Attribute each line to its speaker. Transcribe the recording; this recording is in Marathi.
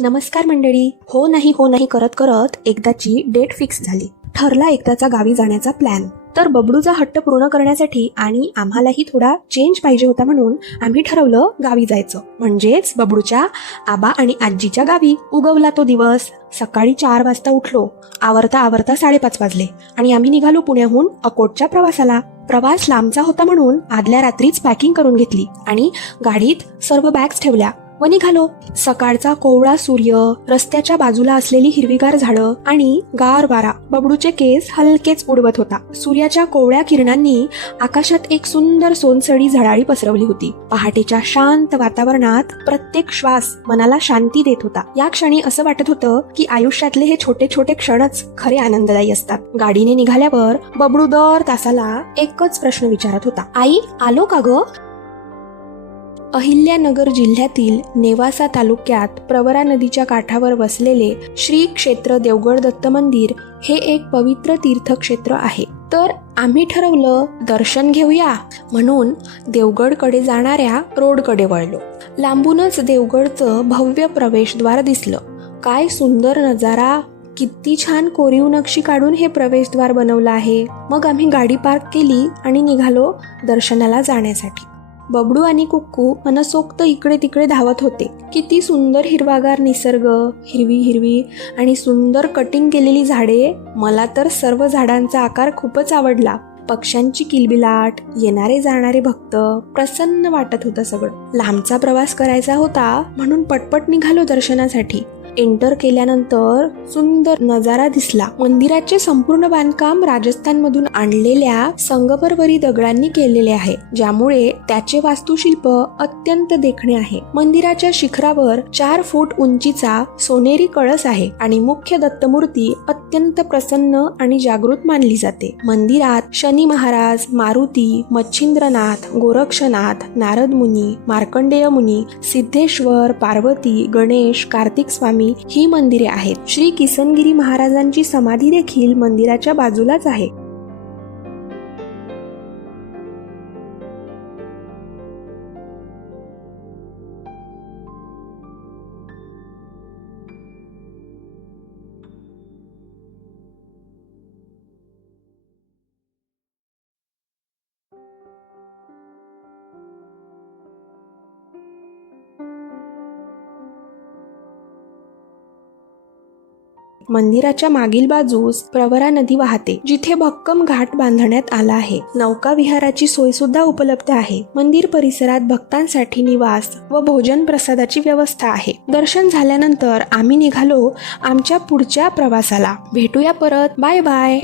Speaker 1: नमस्कार मंडळी. हो नाही हो नाही करत करत एकदाची डेट फिक्स झाली. ठरला एकदाचा गावी जाण्याचा प्लॅन. तर बबडूचा हट्ट पूर्ण करण्यासाठी आणि आम्हालाही थोडा चेंज पाहिजे होता म्हणून आम्ही ठरवलं गावी जायचं. म्हणजेच बबडूच्या आबा आणि आजीच्या गावी उगवला तो दिवस. सकाळी चार वाजता उठलो. आवरता आवरता साडेपाच वाजले आणि आम्ही निघालो पुण्याहून अकोटच्या प्रवासाला. प्रवास लांबचा होता म्हणून आदल्या रात्रीच पॅकिंग करून घेतली आणि गाडीत सर्व बॅग्स ठेवल्या. व निघालो सकाळचा कोवळा सूर्य रस्त्याच्या बाजूला असलेली हिरवीगार झाडं आणि गार वारा. बबडूचे केस हलकेच उडवत होता. सूर्याच्या कोवळ्या किरणांनी आकाशात एक सुंदर सोनसडी झळाळी पसरवली होती. पहाटेच्या शांत वातावरणात प्रत्येक श्वास मनाला शांती देत होता. या क्षणी असं वाटत होतं की आयुष्यातले हे छोटे छोटे क्षणच खरे आनंददायी असतात. गाडीने निघाल्यावर बबडू दर तासाला एकच प्रश्न विचारत होता. आई आलो का ग? अहिल्यानगर जिल्ह्यातील नेवासा तालुक्यात प्रवरा नदीच्या काठावर वसलेले श्री क्षेत्र देवगड दत्त मंदिर हे एक पवित्र तीर्थक्षेत्र आहे. तर आम्ही ठरवलं दर्शन घेऊया. म्हणून देवगडकडे जाणाऱ्या रोडकडे वळलो. लांबूनच देवगडचं भव्य प्रवेशद्वार दिसलं. काय सुंदर नजारा! किती छान कोरीव नक्षी काढून हे प्रवेशद्वार बनवलं आहे. मग आम्ही गाडी पार्क केली आणि निघालो दर्शनाला जाण्यासाठी. बबडू आणि कुक्कू मनसोक्त इकडे तिकडे धावत होते. किती सुंदर हिरवागार निसर्ग हिरवी हिरवी आणि सुंदर कटिंग केलेली झाडे मला तर सर्व झाडांचा आकार खूपच आवडला. पक्ष्यांची किलबिलाट येणारे जाणारे भक्त प्रसन्न वाटत होतं सगळं. लांबचा प्रवास करायचा होता म्हणून पटपट निघालो दर्शनासाठी. एंटर केल्यानंतर सुंदर नजारा दिसला. मंदिराचे संपूर्ण बांधकाम राजस्थानमधून आणलेल्या संगपरवरी दगडांनी केलेले आहे ज्यामुळे त्याचे वास्तुशिल्प अत्यंत देखणे आहे. मंदिराच्या शिखरावर चार फूट उंचीचा सोनेरी कळस आहे आणि मुख्य दत्तमूर्ती अत्यंत प्रसन्न आणि जागृत मानली जाते. मंदिरात शनी महाराज मारुती मच्छिंद्रनाथ गोरक्षनाथ नारद मुनी मार्कंडेय मुनी सिद्धेश्वर पार्वती गणेश कार्तिक स्वामी ही मंदिरे आहेत. श्री किसनगिरी महाराजांची समाधी देखील मंदिराच्या बाजूलाच आहे. मंदिराच्या मागील बाजूस प्रवरा नदी वाहते जिथे भक्कम घाट बांधण्यात आला आहे. नौका विहाराची सोय सुद्धा उपलब्ध आहे. मंदिर परिसरात भक्तांसाठी निवास व भोजन प्रसादाची व्यवस्था आहे. दर्शन झाल्यानंतर आम्ही निघालो आमच्या पुढच्या प्रवासाला. भेटूया परत. Bye bye.